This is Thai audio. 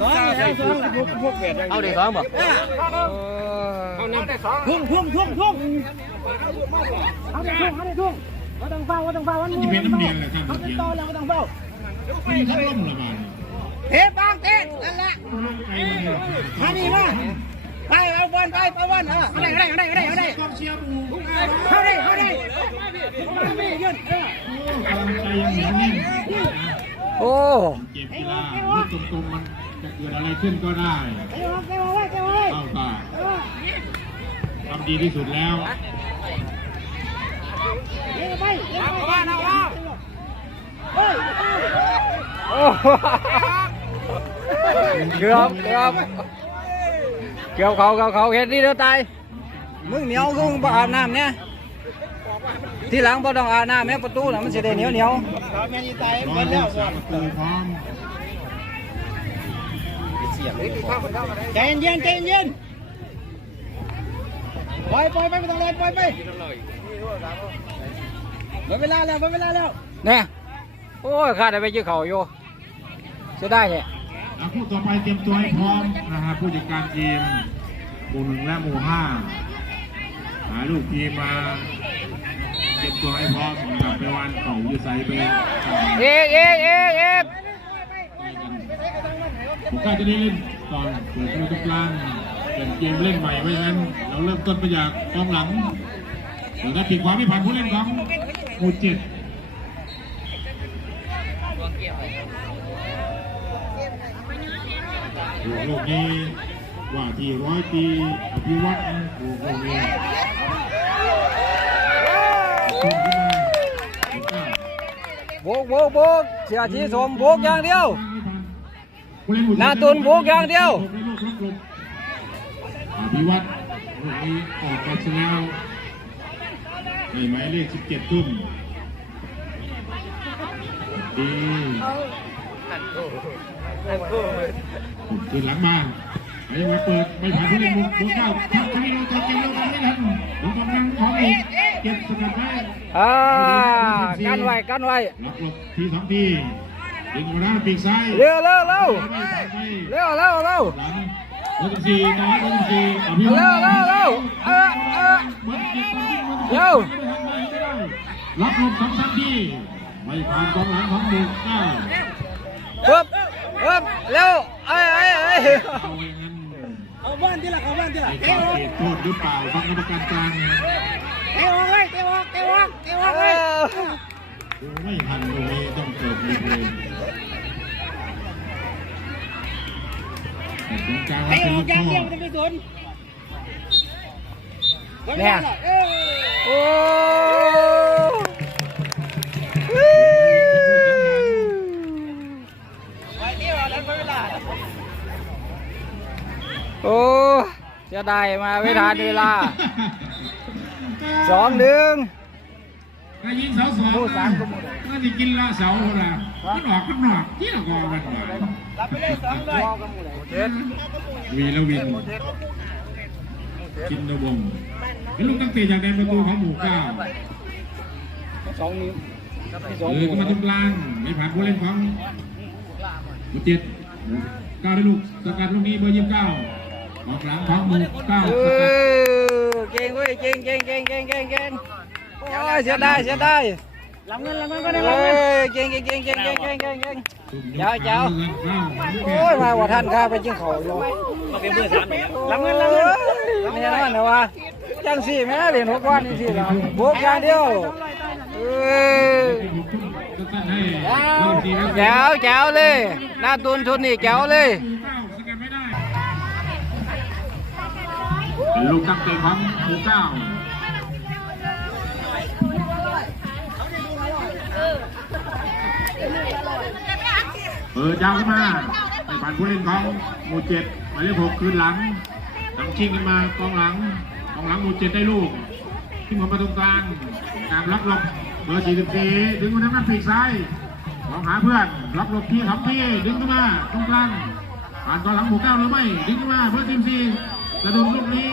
สองแล้วสองพวกพวกเบียดเอาดิสองบ่เอาน้ำได้สองทุ่งทุ่งทุ่งทุ่งเอาได้ทุ่งเอาได้ทุ่งว่าต้องเฝ้าว่าต้องเฝ้าวันจะเป็นน้ำเนียนแหละครับเอาเมื่อกี้ต่อแล้วว่าต้องเฝ้ามันทับล่มละบาดเทบางเทนั่นแหละไอ้มันเนี่ยมานี่มาไปเอาบอลไปไปบอลเออเอาได้เอาได้เอาได้เอาได้กองเชียร์บูเอาได้เอาได้มาไม่ยืนเออโอ้กำลังใจยังเหนียวแน่นโอ้ เกมกีฬาลูก ตรงๆมันจะเกิดอะไรขึ้นก็ได้เก็บเอาเก็บเอาไว้เก็บเอาไว้เข้าตาเออทำดีที่สุดแล้วเก็บเอาไปเก็บเอาไปเอาเอาเฮ้ยโอ้เกือบเกือบเกือบเขาเขาเขาเห็นนี่เดียวตายมึงเหนียวกูบ่อาบน้ำเนี่ยทีหลังบ่ต้องอาบน้ำแม่ประตูน่ะมันสิได้เหนียวเหนียวเขาแม่ นี่ตายร้อเป็ยนลูแล้วกสามประตูพร้อมใจเย็นใจเย็นปล่อยปล่อยไปไม่ต้องเล่นปล่อยไปหมดเวลาแล้วหมดเวลาแล้วเนี่ยโอ้ยข้าได้ไปยื้อเขาอยู่เสียได้เนี่ยแล้วคู่ต่อไปเตรียมตัวให้พร้อมนะฮะผู้จัดการทีมหมู่หนึ่งและหมู่ห้าหาลูกทีมมาเตรียมตัวให้พร้อมกลับไปวันเขาอยู่ใส่ไปเอกเอกเอก เอกผมก็จะได้เล่นก่อนเปิดประตูตรงกลางเป็นเกมเล่นใหม่เพราะฉะนั้น เราเริ่มต้นไปจากกองหลังเดี๋ยวถ้าปีกขวาไม่ผ่านผู้เล่นของหมู่เจ็ดลูกนี้ว่าที่ร้อยปีอภิวัตนะลูกนี้ขึ้นขึ้โบกโบกโบกเสียทีสมโบกอย่างเดียว หน้าตุนบุกอย่างเดียวอภิวัตรลูกนี้ออกไปซะแล้วนี่หมายเลข 17ขึ้นดีผมขึ้นหลังมาไอ้มาเปิดไม่ผ่านผู้เล่นบุกบุกเข้าทักทายเราจะเกมเรากันไม่ทันดูกำลังของอีกเก็บสกัดไว้อ่ากันไว้กันไว้รับหลบทีสองที ดึงมาด้าปีกซ้ายเร็วเร็วเร็วไม่ผ่านไปเร็วเร็วเร็วหลังรถสี่น้อยรถสี่อภิวัตเร็วเร็วเร็วเออเออเหมือนเก็บคนที่มันเร็วรับลมสองสามทีไม่ผ่านกองหลังของหมู่เก้าปึ๊บปึ๊บเร็วเอ้ยเอ้ยเอ้ยเอาไว้งั้นเอาบ้านที่ละเอาบ้านที่ละไอ้เการออกเขตโทษหรือเปล่าฟังกรรมการกลาง ไม่ทันตรงนี้ต้องเกิดเลยไอ้ออกยางเดียวจะไปสวนเนี่ยโอ้โอ้จะได้มาไม่ทันเวลาสองหนึ่ง ถ้ายิงเสาสองผู้สามก็หมด ก็จะกินละเสาเท่าไหร่มันออกข้างนอกที่ละกอกันมารับไปเลยสองเลยเจ็ดวีละวินชินนวงศ์เป็นลูกตั้งเตะจากแดนประตูของหมู่เก้าสองนิ้วสองเลยนิ้วก็มาตรงกลางไม่ผ่านผู้เล่นของหมู่เจ็ดเก้าได้ลูกสกัดลูกนี้เบอร์ยี่สิบเก้าออกหลังของหมู่เก้าเอสกัด อเก่งเว้ยเก่งเก่งเก่งเก่งเก่งเก่ง โอ้ยเสียดายเสียดายหลังเงินหลังเงินก็ได้เอหลังเงินอเก่งเก่งเก่งเก่งเก่งเก่งเก่งเก่งเจ้าเจ้าโอ้โอ้ยมาว่าท่านข้าไปจิ้งเขาอยู่มาเป็นเบอร์สามหลังเงินหลังเงินไม่ใช่นั่นนะว่าจังสี่แม่เรียนหกวันนี่สิล่ะบวกอย่างเดียวเออแจ๋วแจ๋วเลยหน้าตุนทุนนี่แจ๋วเลยเป็นลูกตั้งเตะของหมู่เก้า เปิดยาวขึ้นมาในผ่านผู้เล่นของหมู่เจ็ดหมายเลขหกคืนหลังหลังชิงกันมากองหลังกองหลังหมู่เจ็ดได้ลูกที่หัวมาตรงกลางกลางล็อกหลบเบอร์สี่สิบสี่ดึงมาทางด้านปีกซ้ายมองหาเพื่อนล็อกหลบที่ของพี่ดึงขึ้นมาตรงกลางผ่านกองหลังหมู่เก้าหรือไม่ดึงขึ้นมาเบอร์สี่สิบสี่กระโดดลูกนี้